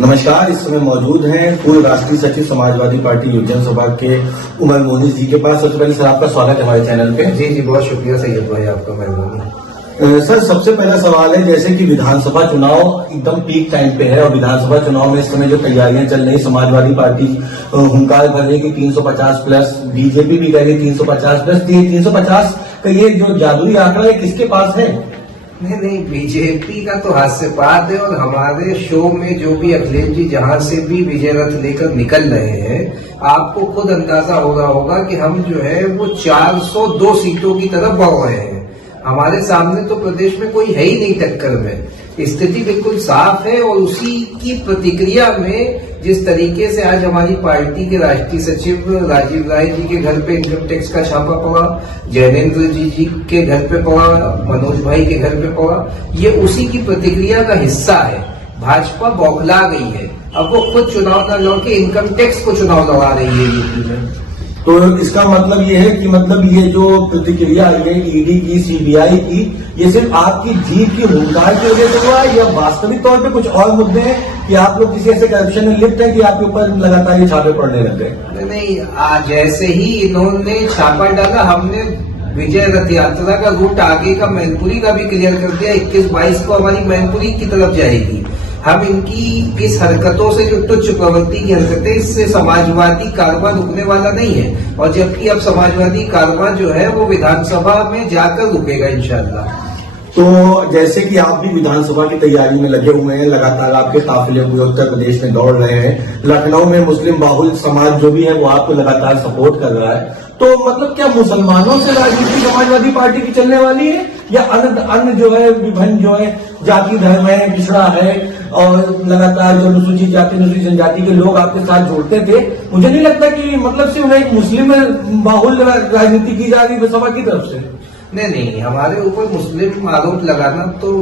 नमस्कार, इस समय मौजूद हैं पूर्व राष्ट्रीय सचिव समाजवादी पार्टी योजना सभा के उमर मोनिस जी के पास। सबसे पहले सर आपका स्वागत है हमारे चैनल पे। जी बहुत शुक्रिया सैयद भाई, आपका मेहरबानी। सर सबसे पहला सवाल है, जैसे कि विधानसभा चुनाव एकदम पीक टाइम पे है और विधानसभा चुनाव में इस समय जो तैयारियां चल रही, समाजवादी पार्टी हुंकार भर रही कि 350 प्लस, बीजेपी भी कह रही 350 प्लस। 350 का ये जो जादुई आंकड़ा है किसके पास है? नहीं, बीजेपी का तो हास्यपात है। और हमारे शो में जो भी अखिलेश जी जहां से भी विजय रथ लेकर निकल रहे हैं, आपको खुद अंदाजा हो रहा होगा कि हम जो है वो 402 सीटों की तरफ बढ़ रहे हैं। हमारे सामने तो प्रदेश में कोई है ही नहीं टक्कर में। स्थिति बिल्कुल साफ है और उसी की प्रतिक्रिया में जिस तरीके से आज हमारी पार्टी के राष्ट्रीय सचिव राजीव राय जी के घर पे इनकम टैक्स का छापा पड़ा, जैनेन्द्र जी के घर पे पड़ा, मनोज भाई के घर पे पड़ा, ये उसी की प्रतिक्रिया का हिस्सा है। भाजपा बौखला गई है। अब वो खुद चुनाव न लड़ के इनकम टैक्स को चुनाव लड़ा रही है यूपी में। तो इसका मतलब ये है कि ये जो प्रतिक्रिया आई है ईडी की, सीबीआई की, ये सिर्फ आपकी जीत की हुंकार की वजह से हुआ है या वास्तविक तौर पे कुछ और मुद्दे हैं कि आप लोग किसी ऐसे करप्शन में लिप्त हैं कि आपके ऊपर लगातार ये छापे पड़ने लग गए? नहीं, जैसे ही इन्होंने छापा डाला, हमने विजय रथ यात्रा का रूट आगे का मैनपुरी का भी क्लियर कर दिया। 21-22 को हमारी मैनपुरी की तरफ जाएगी। हम इनकी इस हरकतों से, जो तुच्छ प्रवृत्ति की हरकतें, इससे समाजवादी कारवां रुकने वाला नहीं है। और जबकि अब समाजवादी कारवां जो है वो विधानसभा में जाकर रुकेगा इंशाल्लाह। तो जैसे कि आप भी विधानसभा की तैयारी में लगे हुए हैं, लगातार आपके काफिले पूरे उत्तर प्रदेश में दौड़ रहे हैं, लखनऊ में मुस्लिम बाहुल समाज जो भी है वो आपको लगातार सपोर्ट कर रहा है, तो क्या मुसलमानों से राजनीति समाजवादी पार्टी की चलने वाली है या अन्य जो है विभिन्न जो है जाति धर्म है, पिछड़ा है और लगातार जो अनुसूचित जाति, अनुसूचित जनजाति के लोग आपके साथ जोड़ते थे? मुझे नहीं लगता कि सिर्फ एक मुस्लिम बाहुल राजनीति की जा रही सभा की तरफ से। नहीं, हमारे ऊपर मुस्लिम आरोप लगाना तो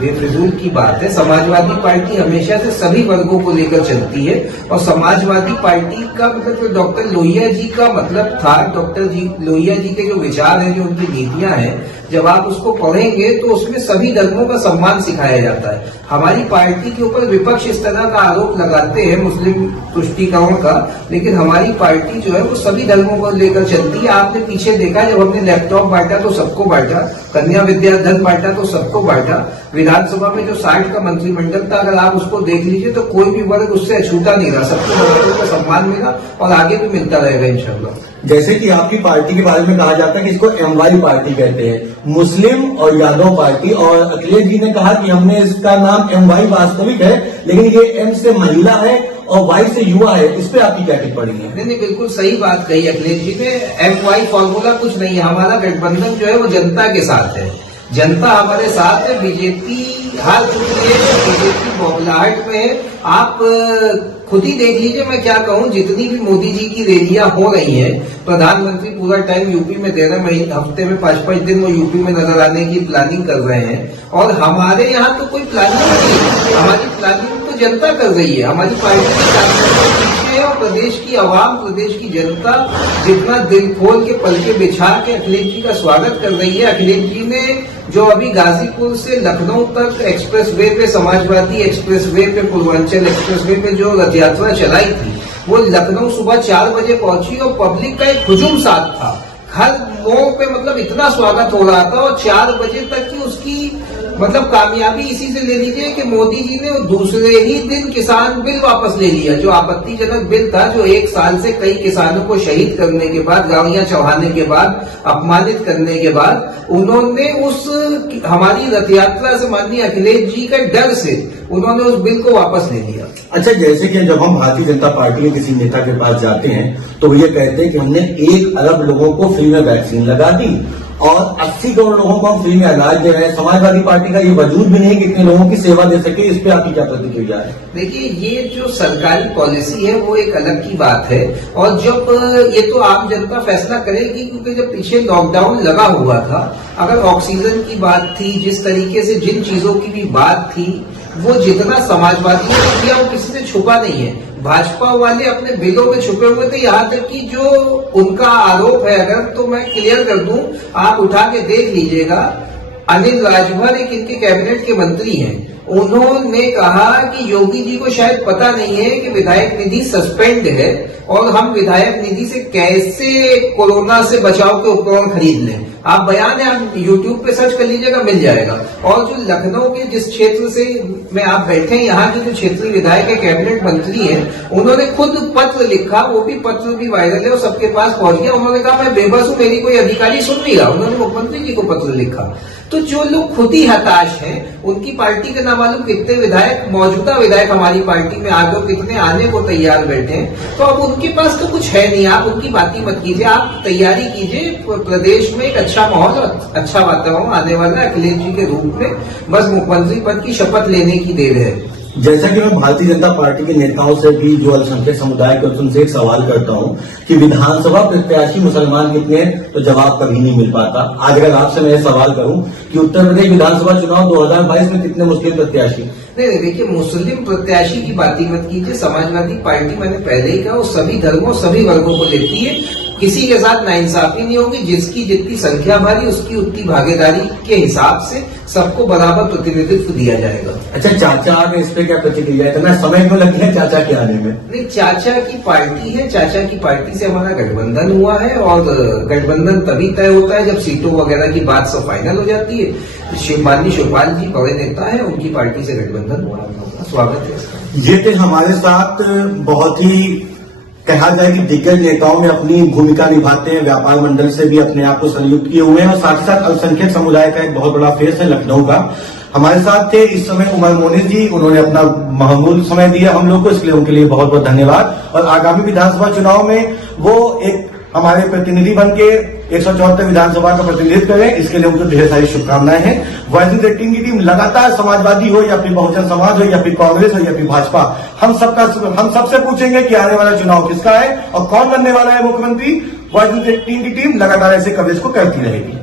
बेफिजूल की बात है। समाजवादी पार्टी हमेशा से सभी वर्गों को लेकर चलती है और समाजवादी पार्टी का मतलब डॉक्टर लोहिया जी का मतलब था, डॉक्टर लोहिया जी के जो विचार हैं, जो उनकी नीतियां हैं, जब आप उसको पढ़ेंगे तो उसमें सभी धर्मों का सम्मान सिखाया जाता है। हमारी पार्टी के ऊपर विपक्ष इस तरह का आरोप लगाते हैं मुस्लिम तुष्टिकरण का, लेकिन हमारी पार्टी जो है वो सभी धर्मों को लेकर चलती है। आपने पीछे देखा, जब हमने लैपटॉप बांटा तो सबको बांटा, कन्या विद्याधन बांटा तो सबको बांटा। विधानसभा में जो 60 का मंत्रिमंडल था, अगर आप उसको देख लीजिए तो कोई भी वर्ग उससे अछूता नहीं रहा। सबको वर्गों का सम्मान मिला और आगे भी मिलता रहेगा इंशाल्लाह। जैसे कि आपकी पार्टी के बारे में कहा जाता है कि इसको MY पार्टी कहते हैं, मुस्लिम और यादव पार्टी, और अखिलेश जी ने कहा कि हमने इसका नाम MY वास्तविक है, लेकिन ये M से महिला है और Y से युवा है। इस पे आपकी क्या टिप्पणी है? नहीं, बिल्कुल सही बात कही अखिलेश जी ने। MY फॉर्मूला कुछ नहीं है। हमारा गठबंधन जो है वो जनता के साथ है, जनता हमारे साथ है। बीजेपी हार चुकी है, बीजेपी बौखलाहट में है। आप खुद ही देख लीजिए, मैं क्या कहूं, जितनी भी मोदी जी की रैलियां हो रही हैं, प्रधानमंत्री पूरा टाइम यूपी में दे रहे हैं, हफ्ते में 5-5 दिन वो यूपी में नजर आने की प्लानिंग कर रहे हैं। और हमारे यहाँ तो कोई प्लानिंग नहीं है, हमारी प्लानिंग तो जनता कर रही है। हमारी पार्टी की पीछे है और प्रदेश की आवाम, प्रदेश की जनता जितना दिल खोल के पलके बिछा के अखिलेश जी का स्वागत कर रही है। अखिलेश जी ने जो अभी गाजीपुर से लखनऊ तक एक्सप्रेसवे पे, समाजवादी एक्सप्रेसवे पे, पूर्वांचल एक्सप्रेसवे पे जो रथ यात्रा चलाई थी, वो लखनऊ सुबह 4 बजे पहुंची और पब्लिक का एक हुजूम साथ था। हर मोड़ पे इतना स्वागत हो रहा था और 4 बजे तक की उसकी कामयाबी इसी से ले लीजिए कि मोदी जी ने दूसरे ही दिन किसान बिल वापस ले लिया। जो आपत्तिजनक बिल था, जो 1 साल से कई किसानों को शहीद करने के बाद, गाड़ियां चढ़ाने के बाद, अपमानित करने के बाद, उन्होंने उस हमारी रथ यात्रा से, माननीय अखिलेश जी के डर से, उन्होंने उस बिल को वापस ले लिया। अच्छा, जैसे कि जब हम भारतीय जनता पार्टी के किसी नेता के पास जाते हैं तो वो ये कहते हैं कि हमने 1 अरब लोगों को फ्री में वैक्सीन लगा दी और 80 करोड़ लोगों को हम फ्री में इलाज दे रहे हैं। समाजवादी पार्टी का ये वजूद भी नहीं है कि इतने लोगों की सेवा दे सके। इस पे आपकी क्या प्रतिक्रिया है? देखिए, ये जो सरकारी पॉलिसी है वो एक अलग की बात है और जब ये तो आम जनता फैसला करेगी, क्योंकि जब पीछे लॉकडाउन लगा हुआ था, अगर ऑक्सीजन की बात थी, जिस तरीके से जिन चीजों की भी बात थी, वो जितना समाजवादियों ने किया वो किसी से छुपा नहीं है। भाजपा वाले अपने बिलों में छुपे हुए थे। यहाँ तक कि जो उनका आरोप है, अगर तो मैं क्लियर कर दूं, आप उठा के देख लीजिएगा, अनिल राजभर एक इनके कैबिनेट के मंत्री हैं, उन्होंने कहा कि योगी जी को शायद पता नहीं है कि विधायक निधि सस्पेंड है और हम विधायक निधि से कैसे कोरोना से बचाव के उपकरण खरीद लें। आप बयान है, आप यूट्यूब पे सर्च कर लीजिएगा, मिल जाएगा। और जो लखनऊ के जिस क्षेत्र से में आप बैठे हैं, यहाँ के जो क्षेत्रीय विधायक है, कैबिनेट मंत्री हैं, उन्होंने खुद पत्र लिखा, वो भी पत्र भी वायरल है और सबके पास पहुंच गया। उन्होंने कहा मैं बेबस हूं, मेरी कोई अधिकारी सुन नहीं रहा। उन्होंने मुख्यमंत्री जी को पत्र लिखा। तो जो लोग खुद ही हताश हैं, उनकी पार्टी के ना मालूम कितने विधायक, मौजूदा विधायक हमारी पार्टी में आ गए, कितने आने को तैयार बैठे हैं, तो अब उनके पास तो कुछ है नहीं। आप उनकी बात ही मत कीजिए, आप तैयारी कीजिए। प्रदेश में एक अच्छा माहौल और अच्छा वातावरण आने वाला है अखिलेश जी के रूप में। बस मुख्यमंत्री पद की शपथ लेने की देर है। जैसा कि मैं भारतीय जनता पार्टी के नेताओं से भी, जो अल्पसंख्यक समुदाय के, उनसे एक सवाल करता हूं कि विधानसभा प्रत्याशी मुसलमान कितने हैं, तो जवाब कभी नहीं मिल पाता। आज अगर आपसे मैं सवाल करूं कि उत्तर प्रदेश विधानसभा चुनाव 2022 में कितने मुस्लिम प्रत्याशी? नहीं, देखिए, मुस्लिम प्रत्याशी की बात ही मत कीजिए। समाजवादी पार्टी, मैंने पहले ही कहा, वो सभी धर्मों सभी वर्गों को लेती है। किसी के साथ नाइंसाफी नहीं होगी। जिसकी जितनी संख्या भारी, उसकी उतनी भागीदारी के हिसाब से सबको बराबर प्रतिनिधित्व दिया जाएगा। अच्छा, चाचा ने इस पे क्या प्रतिक्रिया है? इतना समय क्यों लगता है चाचा के आने में? नहीं, चाचा की पार्टी है, चाचा की पार्टी से हमारा गठबंधन हुआ है और गठबंधन तभी तय होता है जब सीटों वगैरह की बात सब फाइनल हो जाती है। माननीय शिवपाल जी बड़े नेता है, उनकी पार्टी से गठबंधन हुआ है। स्वागत है इसका। ये थे हमारे साथ बहुत ही, कहा जाए कि दिग्गज नेताओं में अपनी भूमिका निभाते हैं, व्यापार मंडल से भी अपने आप को संयुक्त किए हुए हैं और साथ ही साथ अल्पसंख्यक समुदाय का एक बहुत बड़ा फेस है लखनऊ का। हमारे साथ थे इस समय उमर मोनिस जी, उन्होंने अपना बहुमूल्य समय दिया हम लोग को, इसके लिए उनके लिए बहुत बहुत धन्यवाद। और आगामी विधानसभा चुनाव में वो एक हमारे प्रतिनिधि बन के 174 विधानसभा का प्रतिनिधित्व करें, इसके लिए उनको ढेर सारी शुभकामनाएं हैं। वॉइस इन द टीम की टीम लगातार समाजवादी हो या फिर बहुजन समाज हो या फिर कांग्रेस हो या फिर भाजपा, हम सबसे पूछेंगे कि आने वाला चुनाव किसका है और कौन बनने वाला है मुख्यमंत्री। वॉइस इन द टीम की टीम लगातार ऐसे कवरेज को करती रहेगी।